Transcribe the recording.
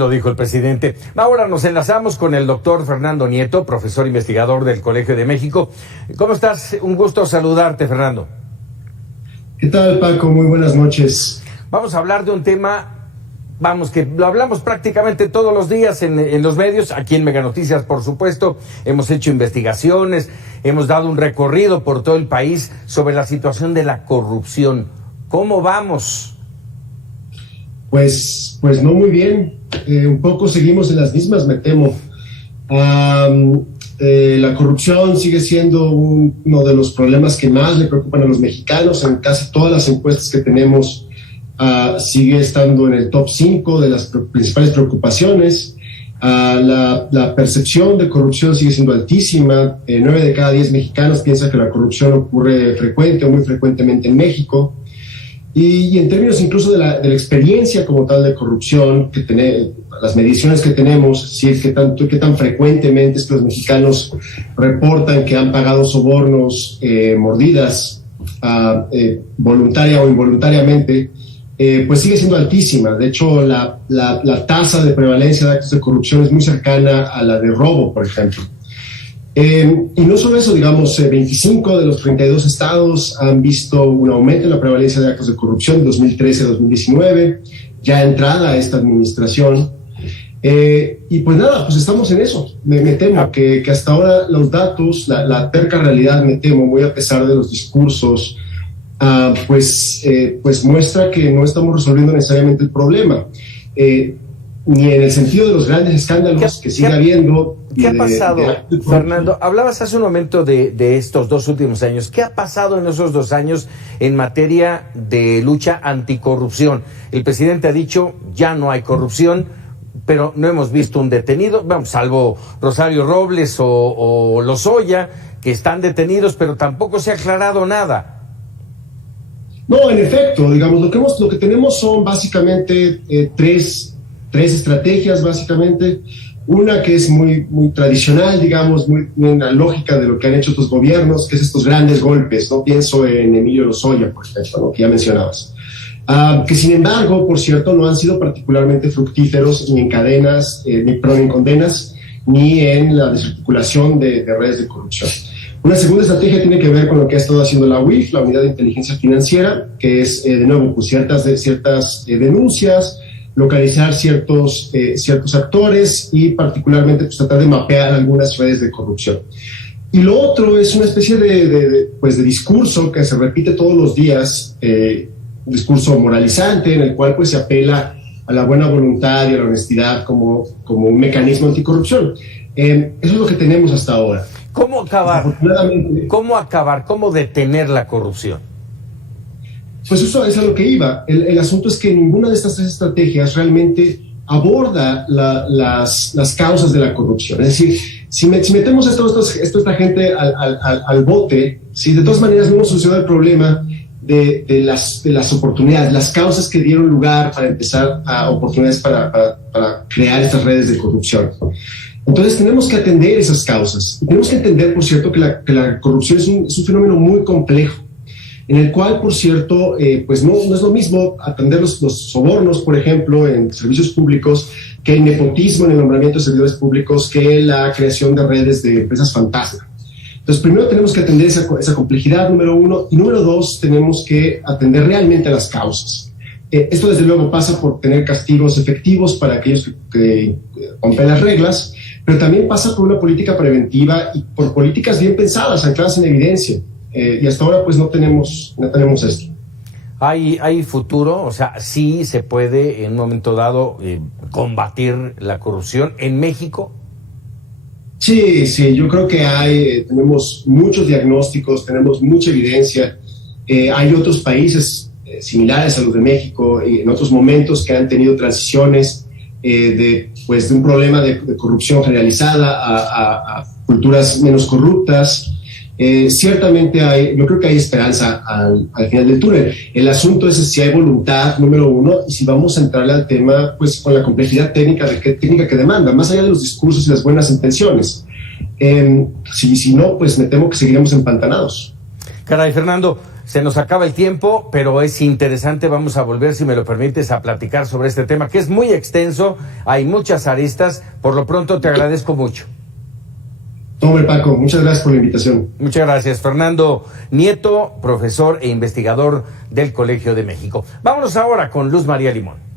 Lo dijo el presidente. Ahora nos enlazamos con el doctor Fernando Nieto, profesor investigador del Colegio de México. ¿Cómo estás? Un gusto saludarte, Fernando. ¿Qué tal, Paco? Muy buenas noches. Vamos a hablar de un tema, que lo hablamos prácticamente todos los días en los medios, aquí en Mega Noticias, por supuesto. Hemos hecho investigaciones, hemos dado un recorrido por todo el país sobre la situación de la corrupción. ¿Cómo vamos? Pues no muy bien. Un poco seguimos en las mismas, me temo. La corrupción sigue siendo uno de los problemas que más le preocupan a los mexicanos. En casi todas las encuestas que tenemos sigue estando en el top 5 de las principales preocupaciones. La percepción de corrupción sigue siendo altísima. 9 de cada 10 mexicanos piensan que la corrupción ocurre frecuente o muy frecuentemente en México. Y en términos incluso de la experiencia como tal de corrupción, las mediciones que tenemos, si es que tan frecuentemente es que los mexicanos reportan que han pagado sobornos, mordidas, voluntaria o involuntariamente, pues sigue siendo altísima. De hecho, la tasa de prevalencia de actos de corrupción es muy cercana a la de robo, por ejemplo. Y no solo eso, digamos, 25 de los 32 estados han visto un aumento en la prevalencia de actos de corrupción de 2013 a 2019, ya entrada a esta administración. Y pues nada, pues estamos en eso. Me temo que hasta ahora los datos, la terca realidad, me temo, muy a pesar de los discursos, pues muestra que no estamos resolviendo necesariamente el problema. Ni en el sentido de los grandes escándalos que sigue habiendo. ¿Qué ha pasado, Fernando? Hablabas hace un momento de estos 2 últimos años. ¿Qué ha pasado en esos 2 años en materia de lucha anticorrupción? El presidente ha dicho, ya no hay corrupción, pero no hemos visto un detenido, salvo Rosario Robles o Lozoya, que están detenidos, pero tampoco se ha aclarado nada. No, en efecto, digamos, lo que tenemos son básicamente tres estrategias, básicamente. Una que es muy tradicional, digamos, muy en la lógica de lo que han hecho otros gobiernos, que es estos grandes golpes, ¿no? Pienso en Emilio Lozoya, por ejemplo, ¿no? Que ya mencionabas. Que sin embargo, por cierto, no han sido particularmente fructíferos ni en cadenas, en condenas, ni en la desarticulación de redes de corrupción. Una segunda estrategia tiene que ver con lo que ha estado haciendo la UIF, la Unidad de Inteligencia Financiera, que es, de nuevo, pues ciertas denuncias, localizar ciertos actores y particularmente pues tratar de mapear algunas redes de corrupción. Y lo otro es una especie de discurso que se repite todos los días, un discurso moralizante en el cual pues se apela a la buena voluntad y a la honestidad como un mecanismo anticorrupción. Eso es lo que tenemos hasta ahora. ¿Cómo acabar? ¿Cómo detener la corrupción? Pues eso es a lo que iba. El asunto es que ninguna de estas 3 estrategias realmente aborda las causas de la corrupción. Es decir, si metemos esta gente al bote, si de todas maneras no hemos solucionado el problema de las oportunidades, las causas que dieron lugar para empezar a oportunidades para crear estas redes de corrupción. Entonces tenemos que atender esas causas. Y tenemos que entender, por cierto, que la corrupción es un fenómeno muy complejo, en el cual, por cierto, pues no es lo mismo atender los sobornos, por ejemplo, en servicios públicos, que el nepotismo en el nombramiento de servidores públicos, que la creación de redes de empresas fantasma. Entonces, primero tenemos que atender esa complejidad, número 1, y número 2, tenemos que atender realmente a las causas. Esto, desde luego, pasa por tener castigos efectivos para aquellos que rompen las reglas, pero también pasa por una política preventiva y por políticas bien pensadas, ancladas en evidencia. Y hasta ahora pues no tenemos esto. ¿Hay futuro? O sea, ¿sí se puede en un momento dado combatir la corrupción en México? Sí, yo creo que tenemos muchos diagnósticos, tenemos mucha evidencia. Hay otros países similares a los de México, en otros momentos que han tenido transiciones de un problema de corrupción generalizada a culturas menos corruptas. Ciertamente yo creo que hay esperanza al final del túnel. El asunto es si hay voluntad, número 1, y si vamos a entrarle al tema pues con la complejidad técnica que demanda, más allá de los discursos y las buenas intenciones. Si no, pues me temo que seguiremos empantanados. Caray, Fernando, Se nos acaba el tiempo, pero es interesante. Vamos a volver, si me lo permites, a platicar sobre este tema, que es muy extenso, hay muchas aristas. Por lo pronto, te agradezco mucho. Hombre, Paco, muchas gracias por la invitación. Muchas gracias. Fernando Nieto, profesor e investigador del Colegio de México. Vámonos ahora con Luz María Limón.